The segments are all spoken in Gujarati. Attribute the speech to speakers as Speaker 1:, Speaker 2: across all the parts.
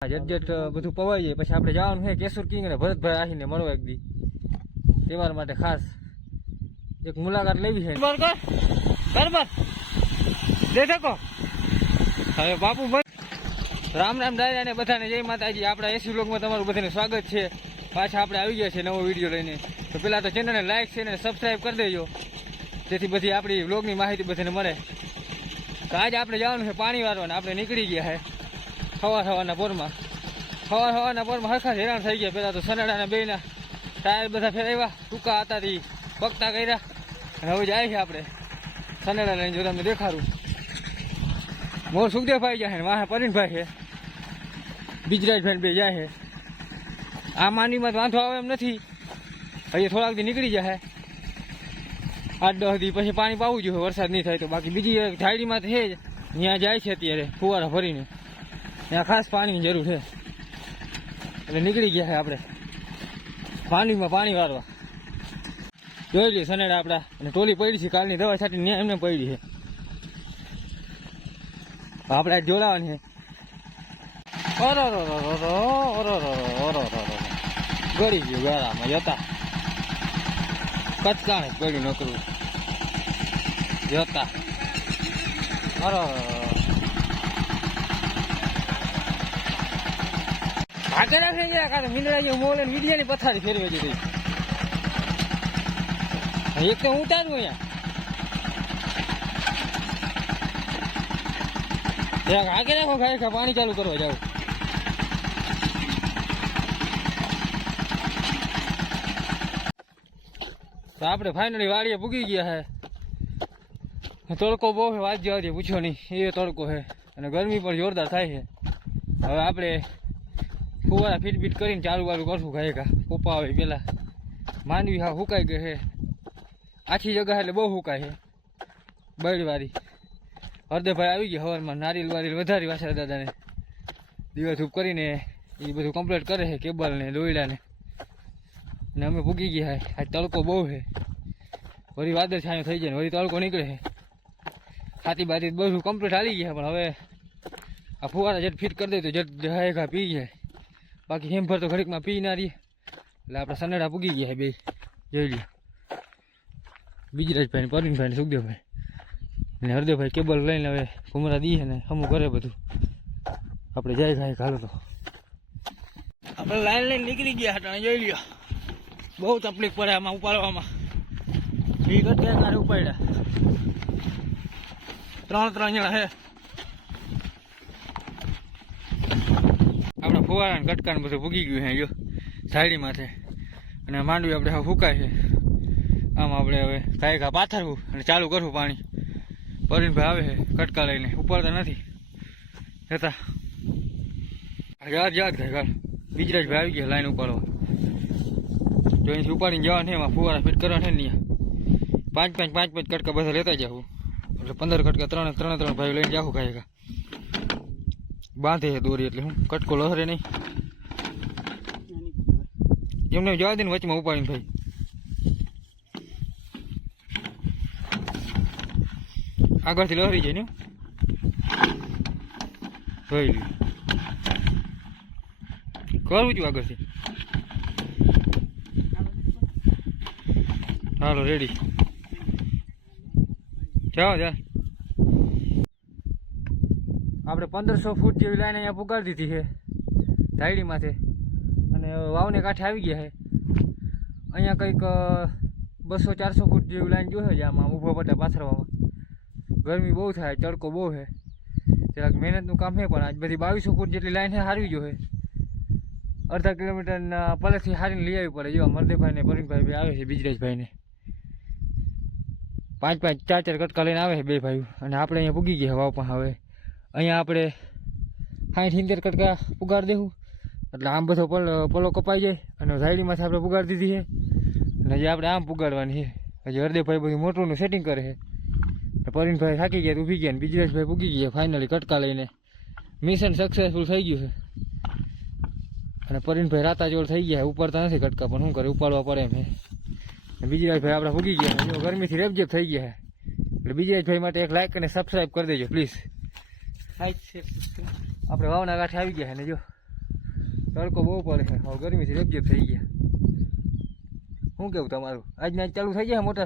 Speaker 1: જટ જટ બધું પવાઈ જાય. પછી આપણે જવાનું છે કેશુર કિંગ અને ભરતભાઈ આહીને મળવા એક દી. તહેવાર માટે ખાસ. એક મુલાકાત લેવી છે બરાબર. દેખો હવે બાપુ રામ રામ દાદા ને બધાને જય માતાજી. આપણા એસી બ્લોગમાં તમારું બધાને સ્વાગત છે. પાછા આપણે આવી ગયા છે નવો વીડિયો લઈને. તો પેલા તો ચેનલને લાઈક છે ને સબસ્ક્રાઈબ કરી દેજો. જેથી બધી આપણી બ્લોગની માહિતી બધાને મળે. તો આજે આપણે જવાનું છે પાણી વારવાને આપણે નીકળી ગયા છે સવાર સવારના પોરમાં. સવાર સવારના પોરમાં હરખા હેરાન થઈ ગયા. પેલા તો સનાડાના બેના ટાયર બધા ફેરાવ્યા ટૂંકા હતા તે. પગતા કર્યા. અને હવે જાય છે આપણે. સનાડા લઈને જો તમને દેખાડું. મોર સુખદેવભાઈ જાય છે વાહ પરિણભાઈ છે. બીજરાજભાઈ બે જાય છે. આ માંડીમાં વાંધો આવે એમ નથી. હજી થોડાક દી નીકળી જાય આઠ દસ દી પછી પાણી પાવું જોઈએ વરસાદ નહીં થાય તો બાકી બીજી થાયડીમાં તો છે જ. ત્યાં જાય છે અત્યારે, ફુવારા ભરીને. ત્યાં ખાસ પાણીની જરૂર છે. એટલે નીકળી ગયા છે આપણે. પાણીમાં પાણી વારવા જોઈ લઈએ સનેડા આપણા. અને ટોલી પડી છે, કાલની દવા છાંટી ત્યાં એમને પડી છે. આપણે જોડાવાની છે. ઓરો રો રો રો રો ઓરો રો ઓરો ગળી ગયું ગાળામાં જતા કચકાણે ગળી નકરું. જતા ઓરો રો. રાખે ગયા કારણ મીંદડા જેવું મોલે મીડિયાની પથારી ફેરવી દીધી તો હું ઉતારું અહીંયા. જરાક આગે રાખો ખાય પાણી ચાલુ કરવા જાવ તો આપણે ફાઇનલી વાડીએ પૂગી ગયા હે. તડકો બહુ છે વાત જવા પૂછો નહીં. એ તડકો છે, અને ગરમી પણ જોરદાર થાય છે. હવે આપણે ફુવારા ફીટ ફીટ કરીને ચાલુ વાળું કરશું ઘરે કા પપ્પા આવે પેલા માંડવી હા હુકાઈ ગઈ છે. આખી જગા એટલે બહુ સુકાય છે. બળવાળી હરદેભાઈ આવી ગયા હવારમાં, નારિયેલ વારિયેલ વધારી વાસા દાદાને. દિવસ ધૂપ કરીને એ બધું કમ્પ્લીટ કરે છે કેબલ ને દોયડા ને અમે પૂગી ગયા છે. આજ તડકો બહુ છે. વળી વાદળ છાંયો થઈ જાય ને વળી તડકો નીકળે છે. ખાતી બાતી બધું કમ્પ્લીટ હાલી ગયા પણ હવે આ ફુવારા જટ ફિટ કરી દે તો જટ ઘા પી જાય. બાકી હેમ્પર તો ઘડીકમાં પી ના રહીએ એટલે આપણે સનેડા પૂગી ગયા બે. જોઈ લઈએ બીજરાજભાઈ પરવીનભાઈ સુખદેવભાઈ. ને હરદેવભાઈ કેબલ લઈને હવે ઘુમરા દઈએ ને હમું કરે બધું. આપણે જાય ખાય ખાલો તો. આપણે લાઈન લઈને નીકળી ગયા હતા જોઈ લ્યો. બહુ તકલીફ પડે આમાં ઉપાડવામાં. વિગત કરતા તારે ઉપાડ્યા. ત્રણ ત્રણ જણા છે. ફુવારા ને કટકાને બધું ભૂગી ગયું છે જો ઝાડી માથે અને માંડવી આપણે ફૂકાય છે આમ આપણે હવે કાંઈ ઘા પાથરવું અને ચાલુ કરવું પાણી. પરીનભાઈ આવે છે કટકા લઈને, ઉપાડતા નથી. જતા. યાદ યાદ થાય ઘર બીજરાજભાઈ આવી ગયા લાઈન ઉપાડવા. જો અહીંથી ઉપાડીને જવા નહીં એમાં ફુવારા ફિટ કરવા છે ને પાંચ પાંચ પાંચ પાંચ કટકા બધા લેતા જાવું એટલે પંદર કટકા ત્રણ ત્રણ ત્રણ ભાઈ લઈને જાવું કાંઈ બાંધે છે દોરી એટલે હું કટકો લહરે નહીં. એમને જવા દે ને વચમાં ઉપાડીને ભાઈ. આગળથી લહરી જાય ને જોઈ કરવું કરું છું આગળથી. હાલો રેડી જાઓ જા આપણે પંદરસો ફૂટ જેવી લાઈન અહીંયા પુગાડી દીધી છે, ધાયડીમાંથી. અને વાવને કાંઠે આવી ગયા છે. અહીંયા કંઈક બસો ચારસો ફૂટ જેવી લાઈન જોશે છે આમાં, ઊભો પડે પાથરવામાં. ગરમી બહુ થાય, તડકો બહુ છે. જરાક મહેનતનું કામ છે પણ આજ બધી બાવીસો ફૂટ જેટલી લાઈન છે, હારવી જોઈએ. અડધા કિલોમીટરના પલેથી હારીને લઈ આવી પડે. જો મરદેભાઈને બી આવે છે બીજરાજભાઈને પાંચ પાંચ ચાર ચાર કટકા લઈને આવે છે બે ભાઈઓ. અને આપણે અહીંયા પૂગી ગયા વાવ પણ હવે. અહીંયા આપણે સાઠ સિત્તેર કટકા પુગાડી દેવું એટલે આમ બધો પલ કપાઈ જાય અને ઝાયડીમાંથી આપણે પુગાડી દીધી છે. અને હજી આપણે આમ પુગાડવાની છે. હજી હરદેવભાઈ બધું મોટરનું સેટિંગ કરે છે. પરીનભાઈ થાકી ગયા, ઊભી ગયા ને બીજરાજભાઈ પૂગી ગયા ફાઇનલી કટકા લઈને. મિશન સક્સેસફુલ થઈ ગયું છે. અને પરીનભાઈ રાતા જોડ થઈ ગયા ઉપાડતા નથી કટકા, પણ શું કરે, ઉપાડવા પડે એમ છે. બીજી ભાઈ આપણે ભૂગી ગયા ગરમીથી રેબજેબ થઈ ગયા એટલે બીજી માટે એક લાઇક અને સબસ્ક્રાઈબ કરી દેજો પ્લીઝ આપણે વાવના કાંઠે આવી ગયા છે ને જો. તડકો બહુ પડે છે. હવે ગરમીથી રેબજેબ થઈ ગયા. શું કેવું તમારું? આજના આજ ચાલુ થઈ ગયા મોટર?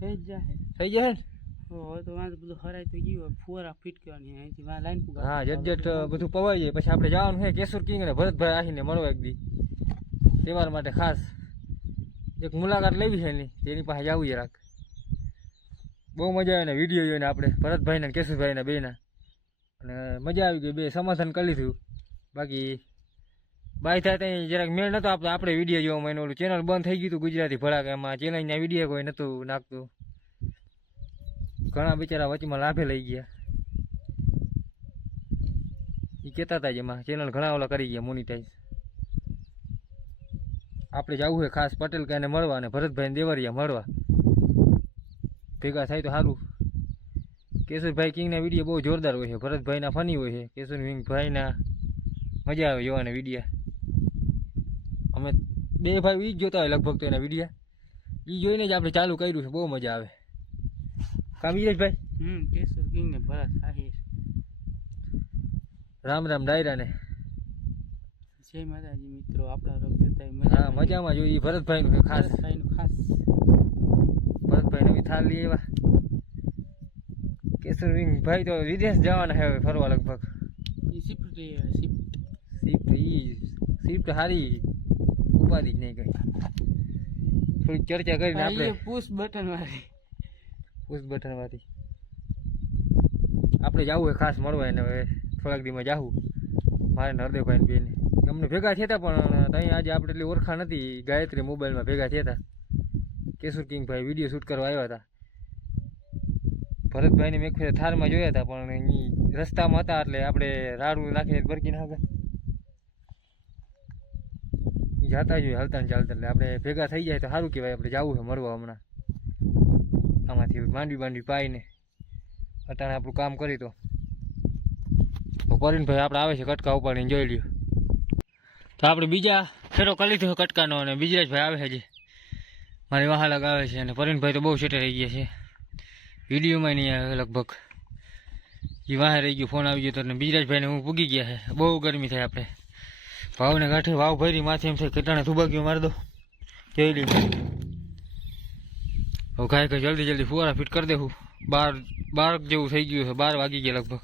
Speaker 2: થઈ જાય.
Speaker 1: થઈ ગયા ને?
Speaker 2: હવે તો વાંધો બધું હરાઈ તો ગયું. ફુવારા ફીટ કરવાની લાઈન પુગા.
Speaker 1: હા જટ બધું પવાઈ જાય. પછી આપણે જવાનું છે કેશુર કિંગ અને ભરતભાઈ આવીને મળવા એક દી. તહેવાર માટે ખાસ. એક મુલાકાત લેવી છે એની. તેની પાસે જવું જરાક. બહુ મજા આવે ને વીડિયો જોઈને આપણે. ભરતભાઈને અને કેશુરભાઈના બેના અને મજા આવી ગઈ, બે સમાધાન કરી લીધું. બાકી બાય થાય ત્યાં જરાક મેળ નતો આપતો, આપણે વીડિયો જોવામાં એનું ઓલું ચેનલ બંધ થઈ ગયું હતું ગુજરાતી ભડાક, એમાં ચેનલના વીડિયો કોઈ નહોતું નાખતું. ઘણા બિચારા વચમાં લાભે લઈ ગયા. એ કહેતા હતા એમાં ચેનલ ઘણા ઓલા કરી ગયા મોનિટાઈઝ આપણે જવું છે ખાસ પટેલ કાંઈને મળવા અને ભરતભાઈ દેવરિયા મળવા. ભેગા થાય તો સારું. કેશુરભાઈ કિંગના વીડિયો બહુ જોરદાર હોય છે. ભરતભાઈના ફની હોય છે. કેશુરભાઈના મજા આવે જોવાના વિડીયા અમે બે ભાઈ એ જ જોતા હોય લગભગ તો એના વિડીયા એ જોઈને જ આપણે ચાલુ કર્યું છે. બહુ મજા આવે. કામ વિજયભાઈ
Speaker 2: હમ કેશુર કિંગ ને ભરત આહિર
Speaker 1: રામ રામ ડાયરાને.
Speaker 2: જય માતાજી મિત્રો આપણા રોગ જોતા
Speaker 1: હા મજામાં જોઈએ ભરતભાઈ નું ખાસ.
Speaker 2: ખાસ ખાસ.
Speaker 1: ભરતભાઈ નવી થાળ લઈ એવા કેશર વિંગ ભાઈ તો વિદેશ જવાના છે હવે ફરવા લગભગ.
Speaker 2: શિફ્ટ શિફ્ટ
Speaker 1: શિફ્ટ ઈ શિફ્ટ હારી. ઉપાધિ જ નહીં કઈ. થોડીક ચર્ચા કરીને આપણે
Speaker 2: પુશ બટન વાળી.
Speaker 1: પુશ બટનમાંથી આપણે જવું હોય ખાસ મળવા એને હવે. થોડાક દીમાં જાવું. મારે હરદેવભાઈ ને બેને. અમને ભેગા થયા હતા પણ ત્યાં આજે આપણે એટલી ઓળખા નથી ગાયત્રી મોબાઈલમાં ભેગા થયા હતા કેશુર કિંગભાઈ વીડિયો શૂટ કરવા આવ્યા હતા. ભરતભાઈને મેં થારમાં જોયા હતા, પણ અહીં રસ્તામાં હતા એટલે આપણે રાડું નાખીને બરકી નાખે જાતા જોઈએ હાલતા ને ચાલતા, એટલે આપણે ભેગા થઈ જાય તો સારું કહેવાય, આપણે જવું છે મળવા હમણાં. આમાંથી માંડવી માંડવી પાઈને, અટાણે આપણું કામ કરી તો. પરીનભાઈ આપણે આવે છે કટકા ઉપાડીને જોઈ લ્યો. તો આપણે બીજા ફેરો કરી લીધો કટકાનો, અને બીજરાજભાઈ આવે છે જે. મારી વહાલક આવે છે, અને પરીનભાઈ તો બહુ સેટે રહી ગયા છે. વિડીયોમાં નહીં આવે લગભગ એ વાહે રહી ગયો, ફોન આવી ગયો તો અને બીજરાજભાઈને હું પૂગી ગયા છે બહુ ગરમી થાય આપણે. ભાવને કાંઠે વાવ ભરી, માથે એમ થાય કેટલાને થુબાકીઓ મારી દો. કેવી લ્યો. હવે કાંઈ કાંઈ જલ્દી જલ્દી ફુવારા ફિટ કરી દેવું બાર બાર જેવું થઈ ગયું છે, બાર વાગી ગયા લગભગ.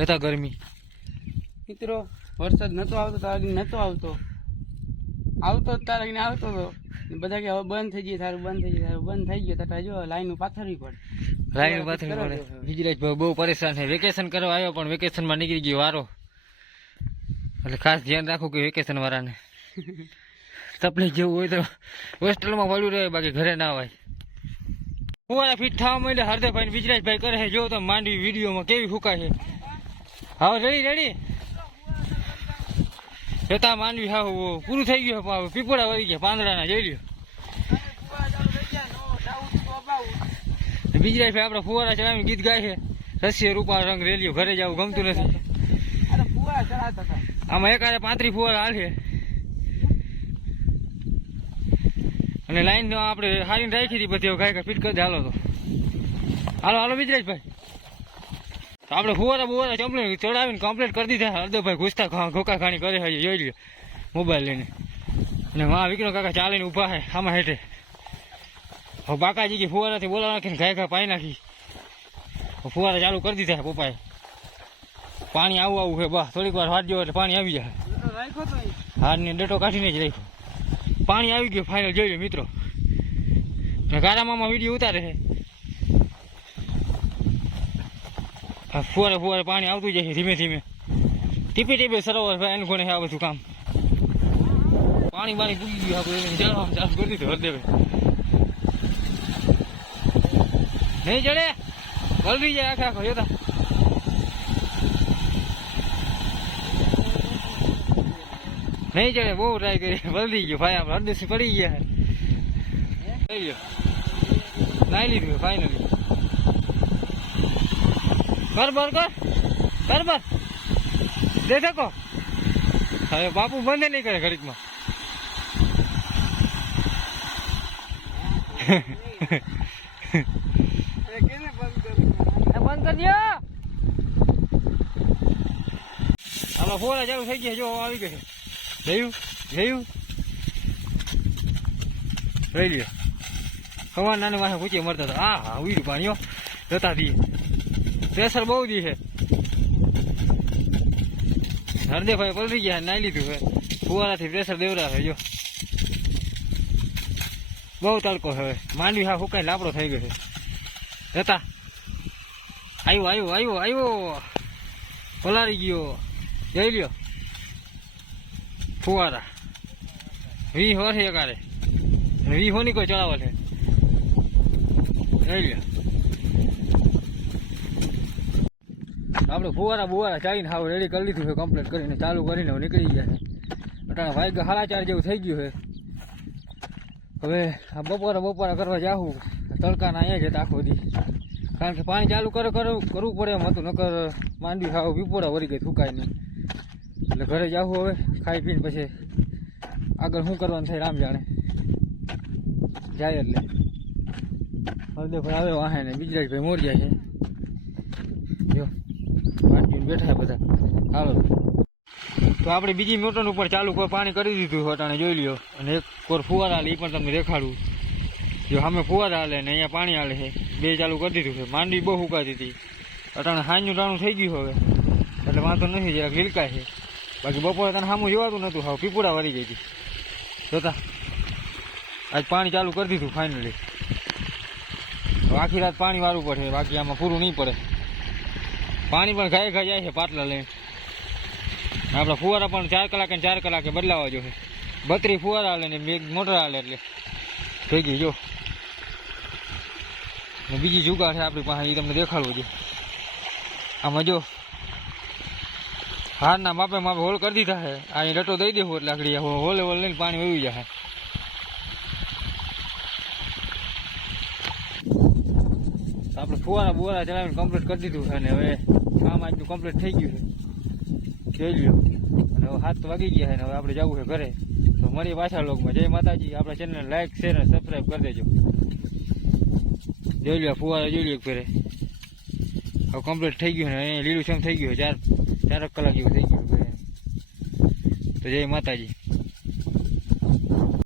Speaker 1: હતા ગરમી.
Speaker 2: મિત્રો, વરસાદ નહોતો આવતો તારી નહોતો આવતો. આવતો જ તારા આવતો હતો બધા કે હવે બંધ થઈ જાય તારું બંધ થઈ જાય તારું બંધ થઈ ગયો તટા જો લાઈન પાથરવી પડે.
Speaker 1: લાઈન પાથરવી પડે. ગુજરાત બહુ પરેશાન છે. વેકેશન કરવા આવ્યો પણ વેકેશનમાં નીકળી ગયો વારો. એટલે ખાસ ધ્યાન રાખવું કે વેકેશન વાળાને. તકલીફ જેવું હોય તો હોસ્ટેલમાં પડ્યું રહે બાકી ઘરે ના હોય. ફુવારા ફીટ થવા માંડે હરદેભાઈ વિજરાજભાઈ કરે છે. જો તો માંડવી વિડીયોમાં કેવી ફૂકાય છે. હા રેડી રેડી જતા માનવી હા પૂરું થઈ ગયું પીપળા વળી ગયા, પાંદડાના, જોઈ લ્યો. બીજરાજ ભાઈ આપણે ફુવારા ચડાવીને ગીત ગાય છે. રસ્ય રૂપા રંગ રેલિયો, ઘરે જવું ગમતું નથી. આમાં એકાદે પાંત્રી ફુવારા હાલ. છે અને લાઈન આપણે હારીને રાખી હતી બધી ગાય ફિટ કરી હાલો તો. હાલો હાલો બીજરાજભાઈ આપણે ફુવારા બુવારા કમ્પ્લેટ ચડાવીને કમ્પ્લીટ કરી દીધા. હરદેવભાઈ ઘૂસતા ઘોકા ખાણી કરે હજી જોઈ લે મોબાઈલ લઈને. અને માં વિક્રમ કાકા ચાલીને ઊભા હે આમાં હેઠે. હવે બાકાજી કે ફુવારાથી બોલાવા નાખીને ઘાય ઘા પાઈ નાખી. ફુવારા ચાલુ કરી દીધા પપ્પાએ. પાણી આવું આવું છે, બા, થોડીક વાર વાટ જેવો એટલે પાણી આવી જાય. હારને ડટો કાઢીને જ રાખ્યો. પાણી આવી ગયું ફાઇનલ જોઈ લો મિત્રો. અને કારામામાં વીડિયો ઉતારે છે આ ફુવારે ફુવારે પાણી આવતું જાય છે ધીમે ધીમે. ટીપે ટીપે સરોવર ભાઈ, એનું કોને આ બધું કામ? પાણી બાણી પૂગી ગયું આપણે એને. ચાલવા ચાલુ, કરી દીધું હરદેવે. નહીં ચડે? જલ્દી જાય આખા આખો, જોતા. નહીં ચડે, બહુ ટ્રાય કરી. વલદી ગયો ભાઈ આપણે હરદેશ પડી ગયા. લાઈ લીધું ફાઇનલી કર બર કર કર બર દે શકો હવે બાપુ બંધ નહીં કરે ઘડીકમાં.
Speaker 2: બંધ
Speaker 1: કરી દો. હાલો ફોરા ચાલુ થઈ ગયા, જો આવી ગયો જયું જોયું રહી લ્યો. સવાર નાની પાસે પૂછી મરતા હતા. હા હા. પાણીઓ જતા દઈએ પ્રેશર બહુ દી છે. હરદેભાઈ પલરી ગયા, નાઈ લીધું છે. ફુવારાથી પ્રેશર દેવરા છે, જો. બહુ તડકો હવે. માંડવી હા હુકાઈ લાપડો થઈ ગયો છે. જતા. આવ્યો આવ્યો આવ્યો આવ્યો પલારી ગયો. જઈ લ્યો. ફુવારા. વી હો છે એકારે. વી હોની કોઈ ચડાવે છે. જઈ લ્યો. આપણે ફુવારા બુવારા ચાલીને હાવ રેડી કરી લીધું છે કમ્પ્લીટ કરીને ચાલુ કરીને હવે નીકળી ગયા છે. અટાણે વાગ્યા સાડા ચાર જેવું થઈ ગયું છે. હવે આ બપોરે બપોરે કરવા જાવું તડકાના અહીંયા જતા આખો દી. કારણ કે પાણી ચાલુ કરો કરવું કરવું પડે એમ હતું, નકર માંડવી ખાવ પીપોડા વળી ગઈ, સુકાય નહીં. એટલે ઘરે જાવું હવે, ખાઈ પીને પછી આગળ શું કરવાનું થાય રામ જાણે. જાય એટલે. હરદેભાઈ આવે વાહે ને, બીજરાજભાઈ મોર જાય છે. બેઠા બધા. હાલો. તો આપણે બીજી મોટર ઉપર ચાલુ કોઈ પાણી કરી દીધું અટાણે જોઈ લ્યો. અને એક કોર ફુવારા હાલે એ પણ તમને દેખાડું. જો સામે ફુવારા હાલે ને અહીંયા પાણી હાલે છે. બે ચાલુ કરી દીધું છે. માંડવી બહુ ઉકાતી હતી. અટાણે હાંજનું ટાણું થઈ ગયું હવે. એટલે વાંધો નથી, જરાક લીલકાય છે. બાકી બપોરે તને સામું જોવાતું નહોતું હાવ પીપુડા વળી ગઈ હતી. જોતા. આજ પાણી ચાલુ કરી દીધું ફાઇનલી આખી રાત પાણી વાળવું પડે. બાકી આમાં પૂરું નહીં પડે. પાણી પણ ઘાય ખાઈ જાય છે પાટલા લઈને. આપણા ફુવારા પણ ચાર કલાકે ચાર કલાકે બદલાવા જોઈએ. બત્રી ફુવારા હાલે ને એક મોટર હાલે એટલે. ભેગી, જો. બીજી જુગાડ છે આપણી પાસે, એ તમને દેખાડવું છે આમાં જો, હારના માપે માપે હોલ કરી દીધા છે. અહીં રટો દઈ દેવું એટલે આખડી હોલે હોલ લઈને પાણી વહી જાય તો આપણે ફુવારા બુવારા ચલાવીને કમ્પ્લીટ કરી દીધું અને હવે કામ આજનું કમ્પ્લીટ થઈ ગયું છે. જોઈ લ્યો. અને હવે હાથ વાગી ગયા છે અને હવે આપણે જવું છે ઘરે. તો મળીએ પાછા લોકમાં જય માતાજી. આપણા ચેનલ લાઈક શેર અને સબસ્ક્રાઈબ કરી દેજો. જોઈ લ્યો ફુવારા જોઈ લ્યો ઘરે હવે કમ્પ્લીટ થઈ ગયું ને અહીંયા લીલું છમ થઈ ગયું ચાર ચાર કલાક જેવું થઈ ગયું તો જય માતાજી.